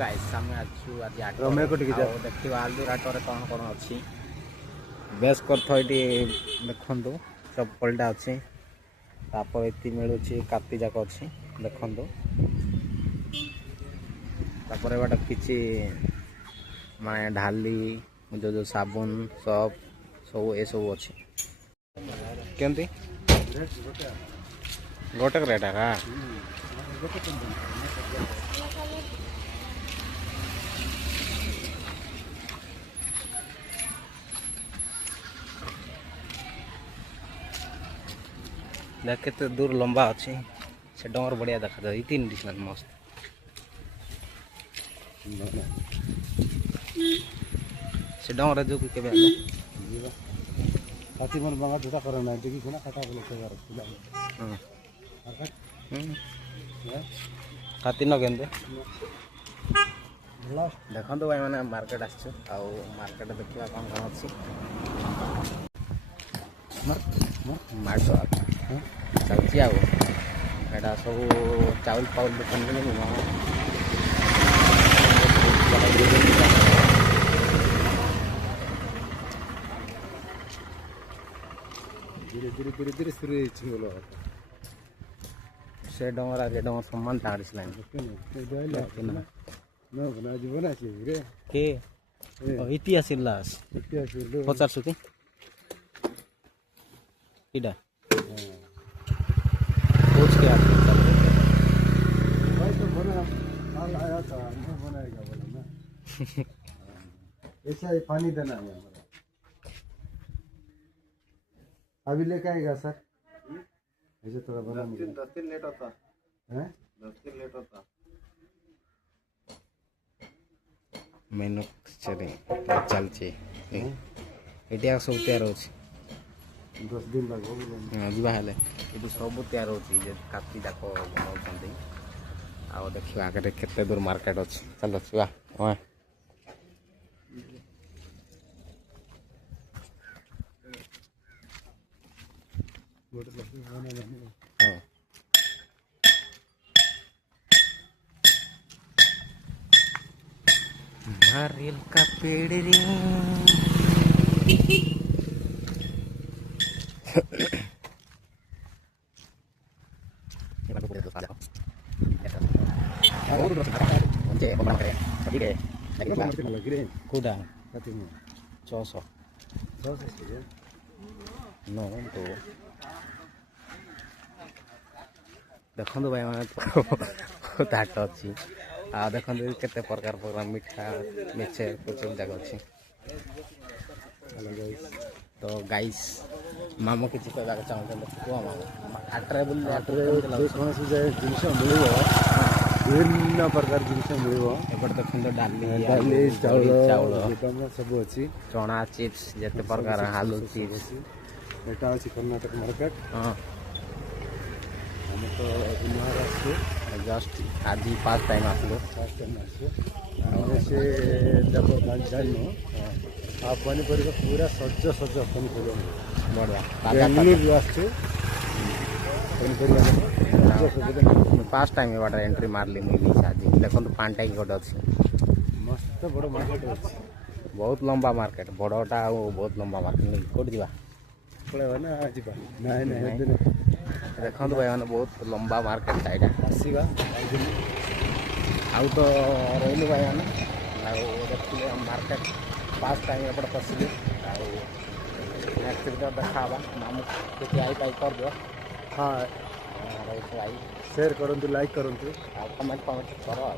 Guys आम आछु आज रमे को टिके जा देखियो आलू राटरे कौन कौन अच्छी बेस करथ ये देखु सब पलटा अच्छी तापर ये मिलूँ काती जाक अच्छी देखु तापर बाट किसी माने ढाली जो जो साबुन सब सब ये सब अच्छी केमती गोटे रेट है देख के दूर लंबा अच्छी से डर बढ़िया देखा जाए तीन डिस्टेंस मस्त से डर जो के हाथी मन बांगा दुटा करना है देखी ना काटा बोले के यार हाथी न गेंदे देखो तो भाई मैंने मार्केट आसछु आ मार्केट देखिया कौन कौन अच्छी मार्ट चलती आटा सब चाउल पाउल दुकान धीरे धीरे धीरे धीरे शुरू से डर आज डर सम्मान टाँग के इतिहास लास 50 की इडा सोच के आते भाई तो बना माल आया था मैं बनाएगा बोला ना ऐसा ही पानी देना है हमारा अभी लेके आएगा सर ऐसे थोड़ा बना 10 दिन लेट होता है 10 दिन लेट होता मेनू चले चलचे एटिया सब तैयार हो 10 दिन लगभग जी हेले ये सब तैयार होती काती जाक बनाऊँ आ देखिए आगे केते दूर मार्केट अच्छी चलो छुआ हाँ नारियल का पेड़ रे kuda 600 no तो देखो भाई मैंने ताट अच्छी आ देखो केते प्रकार प्रकार मिठा मिक्सचर कुछ जगह अच्छी तो गाइस मामो किसी कहवाक चाहते कह मामो आट्रे कौन जिनस मिल विभिन्न प्रकार जिनस मिल देखो डाली डाली चाउल सब अच्छी चना चिप्स जिते प्रकार आलू चिप्स यहाँ अच्छी कर्नाटक मार्केट हाँ हम तो महाराष्ट्र जस्ट आज फास्ट टाइम आसलो से जब जान आ पनीपरिया पूरा सज सज पनीपरिया बढ़िया फास्ट टाइम ये एंट्री मारली मुझे आज देखो पांटा की गोटे अच्छी मस्त बड़ मार्केट अच्छी बहुत लंबा मार्केट बड़टा बहुत लंबा मार्केट कौट जा पड़ेगा ना नाई नाई देखो भाई मैंने बहुत लंबा मार्केट साइड आसवा आउ तो रही भाई मैंने देखिए मार्केट फास्ट टाइम एपटे पशिली नेक्स्ट वीडियो देखा मामू के आई पाई कर दो हाँ आई शेयर करूँ लाइक करूँ कमेंट कमेंट करो।